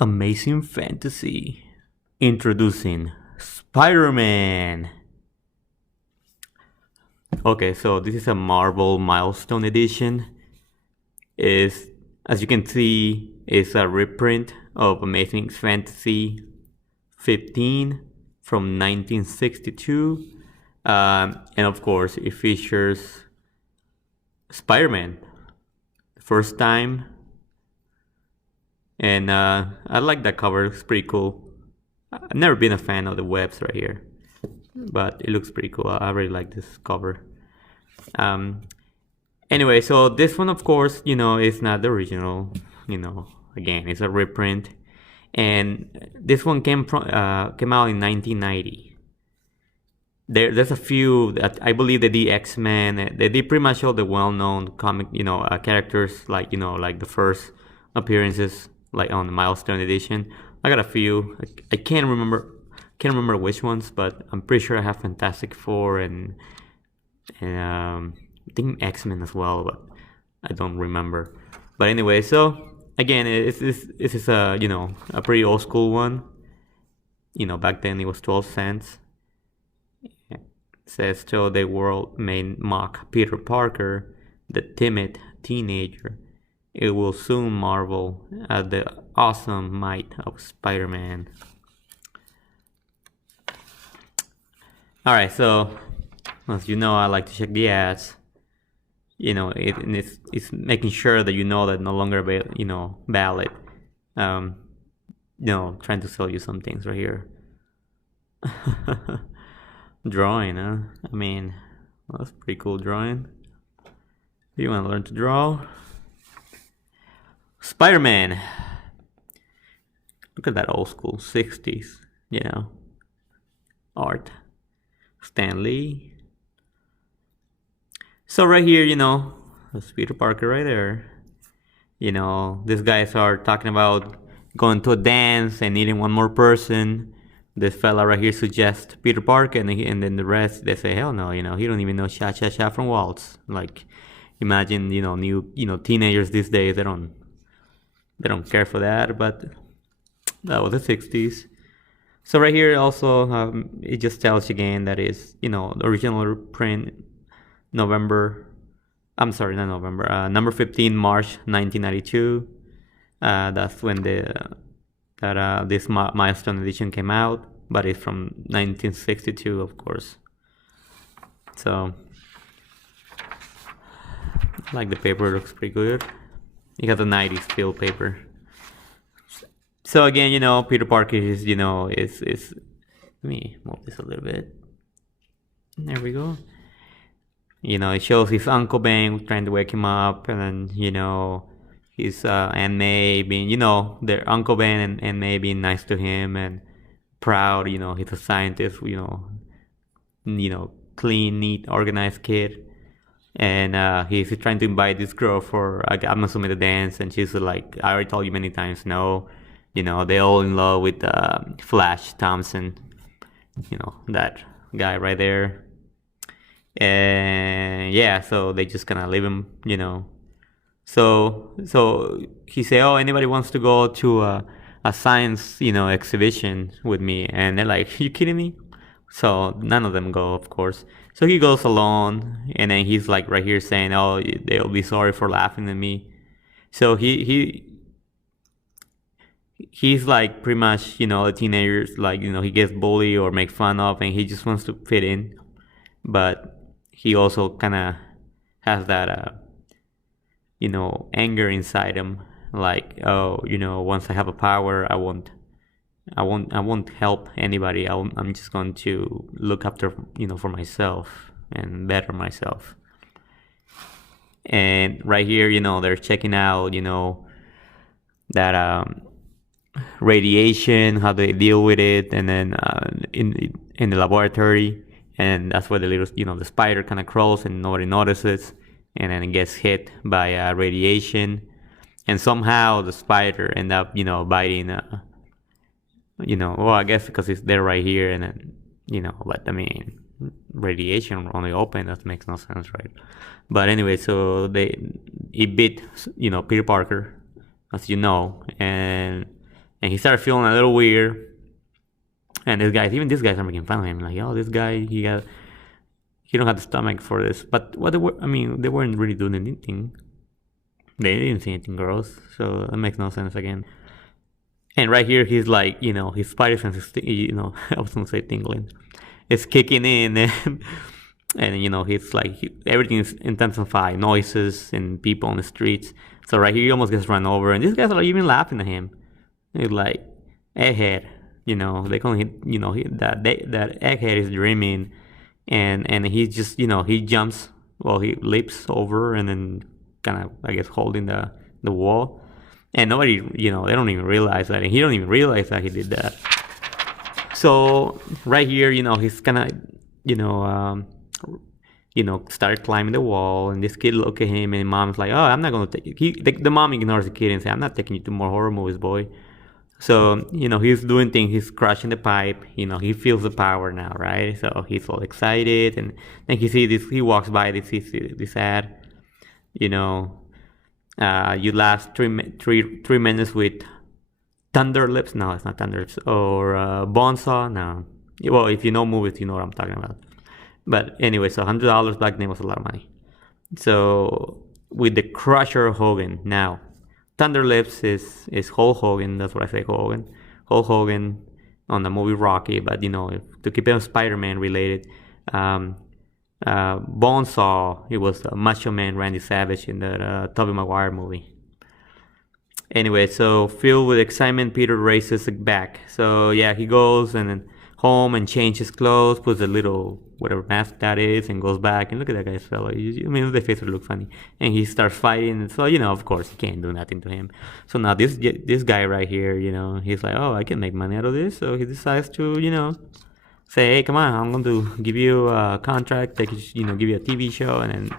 Amazing Fantasy. Introducing Spider-Man. Okay, so this is a Marvel Milestone edition. Is as you can see, it's a reprint of Amazing Fantasy 15 from 1962, and of course, it features Spider-Man, the first time. And I like that cover. It's pretty cool. I've never been a fan of the webs right here, but it looks pretty cool. I really like this cover. Anyway, so this one, of course, is not the original. Again, it's a reprint, and this one came out in 1990. There's a few that I believe they did X-Men. They did pretty much all the well-known comic, characters, like the first appearances, like on the Milestone edition. I got a few. I can't remember which ones, but I'm pretty sure I have Fantastic Four and I think X-Men as well, but I don't remember. But anyway, so again, this is a pretty old school one. Back then it was 12 cents. It says, so the world may mock Peter Parker, the timid teenager. It will soon marvel at the awesome might of Spider-Man. Alright, so as you know, I like to check the ads. It's making sure that that no longer valid. Trying to sell you some things right here. Drawing, huh? I mean, that's pretty cool drawing. Do you want to learn to draw? Spider-Man. Look at that old school 60s, art. Stan Lee. So right here, that's Peter Parker right there. These guys are talking about going to a dance and needing one more person. This fella right here suggests Peter Parker, and then the rest, they say, hell no, he don't even know Cha Cha Cha from Waltz. Like, imagine, new, teenagers these days, they don't care for that, but that was the 60s. So right here also, it just tells you again that is, the original print, number 15, March 1992. That's when this Milestone edition came out, but it's from 1962, of course. So, I like the paper, looks pretty good. It got the 90s feel paper. So again, Peter Parker is, let me move this a little bit. There we go. It shows his Uncle Ben trying to wake him up, and then, his Aunt May being, their Uncle Ben and Aunt May being nice to him and proud, he's a scientist, clean, neat, organized kid. And he's trying to invite this girl for, I'm assuming, the dance, and she's like, I already told you many times, no. They're all in love with Flash Thompson, that guy right there. And yeah, so they just kind of leave him, So he say, oh, anybody wants to go to a science, exhibition with me? And they're like, you kidding me? So none of them go, of course. So he goes alone, and then he's like right here saying, oh, they'll be sorry for laughing at me. So he's like pretty much, the teenagers, like, he gets bullied or make fun of, and he just wants to fit in. But he also kind of has that, anger inside him. Like, oh, once I have a power, I won't help anybody. I'm just going to look after, for myself and better myself. And right here, they're checking out, that radiation, how they deal with it, and then in the laboratory, and that's where the little, the spider kind of crawls and nobody notices, and then it gets hit by radiation, and somehow the spider end up, biting. Well, I guess because it's there right here, and then, but I mean, radiation only open, that makes no sense, right? But anyway, so it bit, Peter Parker, as you know, and and he started feeling a little weird. And even these guys are making fun of him, like, oh, this guy, he don't have the stomach for this. But they weren't really doing anything. They didn't see anything gross, so that makes no sense again. And right here, he's like, his spider sense is, I was gonna say tingling. It's kicking in, and he's like, everything is intensified, noises and people on the streets. So right here, he almost gets run over, and these guys are even laughing at him. He's like, egghead, they call him, that egghead is dreaming, and he just, he jumps, he leaps over, and then kind of, I guess, holding the wall. And nobody, they don't even realize that. And he don't even realize that he did that. So right here, he's kind of, start climbing the wall. And this kid look at him, and mom's like, oh, I'm not going to take you. The mom ignores the kid and says, I'm not taking you to more horror movies, boy. So, he's doing things. He's crushing the pipe. He feels the power now, right? So he's all excited. And then he walks by this ad, you last three minutes with Thunder Lips. No, it's not Thunder Lips. Or Bonesaw. No. Well, if you know movies, you know what I'm talking about. But anyway, so $100 back then was a lot of money. So with the Crusher Hogan now, Thunder Lips is Hulk Hogan. That's what I say, Hogan. Hulk Hogan on the movie Rocky. But to keep it Spider-Man related. Bonesaw, it was Macho Man Randy Savage in the Tobey Maguire movie. Anyway, so filled with excitement, Peter races back. So yeah, he goes and then home and changes clothes, puts a little whatever mask that is, and goes back. And look at that guy's fellow. The face would look funny. And he starts fighting. So of course, he can't do nothing to him. So now this guy right here, he's like, oh, I can make money out of this. So he decides to, say, hey, come on, I'm going to give you a contract, give you a TV show, and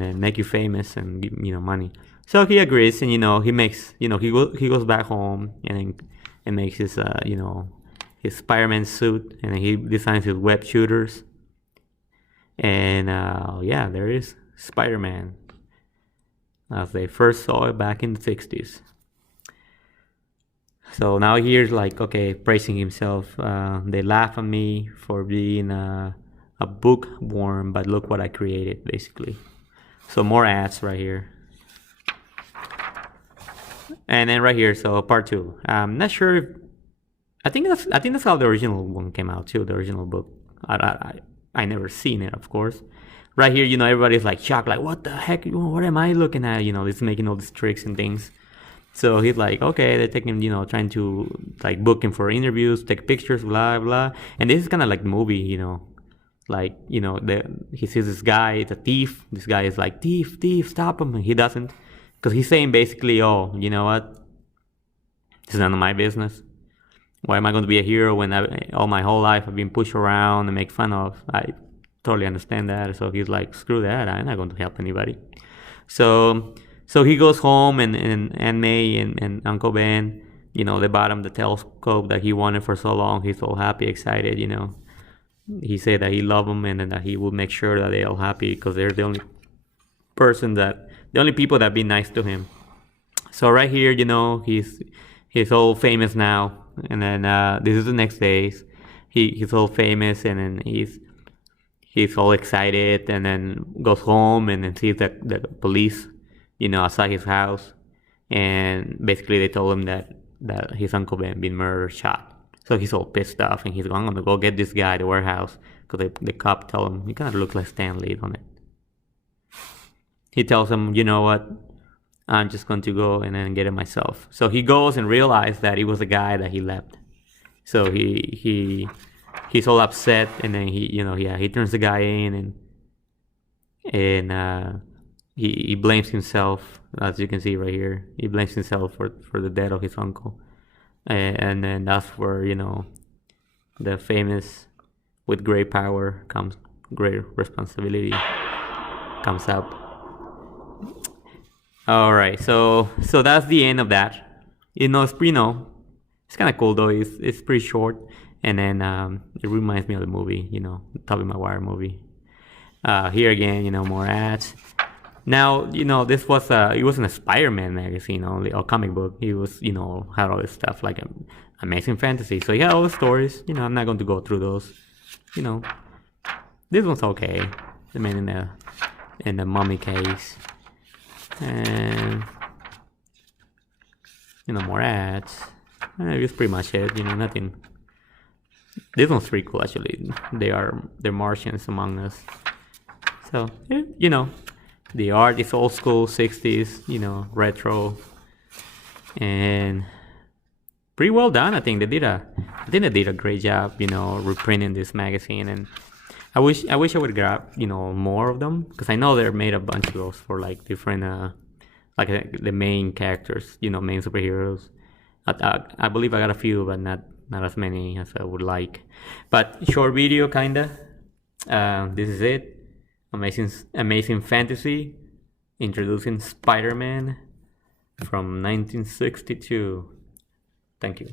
then make you famous and give money. So he agrees, and he makes, he goes back home and makes his his Spider-Man suit, and then he designs his web shooters, and there is Spider-Man as they first saw it back in the 60s. So now here's like, okay, praising himself. They laugh at me for being a bookworm, but look what I created, basically. So more ads right here. And then right here, so part 2. I'm not sure if I think that's how the original one came out too. The original book. I never seen it, of course. Right here, everybody's like shocked, like what the heck? What am I looking at? He's making all these tricks and things. So he's like, okay, they're taking, trying to like book him for interviews, take pictures, blah, blah. And this is kind of like the movie, like, he sees this guy, it's a thief. This guy is like, thief, stop him. And he doesn't. Because he's saying basically, oh, you know what? This is none of my business. Why am I going to be a hero when all my whole life I've been pushed around and make fun of? I totally understand that. So he's like, screw that. I'm not going to help anybody. So he goes home, and Aunt May and Uncle Ben, they bought him the telescope that he wanted for so long. He's all happy, excited, He said that he loved them, and that he would make sure that they're all happy because they're the only people that be nice to him. So right here, he's all famous now, and then this is the next days. He's all famous, and then he's all excited, and then goes home and then sees the police, outside his house, and basically they told him that his Uncle Ben been murdered, shot. So he's all pissed off, and he's going, I'm gonna go get this guy at the warehouse, because the cop told him he kind of looks like Stan Lee on it. He tells him, you know what, I'm just going to go and then get it myself. So he goes and realizes that it was the guy that he left. So he's all upset, and then he turns the guy in, and he blames himself, as you can see right here. He blames himself for the death of his uncle, and then that's where the famous with great power comes great responsibility comes up. All right, so that's the end of that. It's kind of cool though. It's pretty short, and then it reminds me of the movie, the Tobey Maguire movie. Here again, more ads. Now, this was it wasn't a Spider-Man magazine only or comic book. It was, had all this stuff like Amazing Fantasy. So yeah, all the stories. I'm not going to go through those. You know, this one's okay. The man in the mummy case, and more ads. That's pretty much it. Nothing. This one's pretty cool actually. They're Martians among us. So the art is old school 60s, retro, and pretty well done. I think they did a great job, reprinting this magazine. And I wish I would grab more of them, because I know they're made a bunch of those for like different the main characters, main superheroes. I believe I got a few, but not as many as I would like. But short video kinda. This is it. Amazing Fantasy, introducing Spider-Man from 1962. Thank you.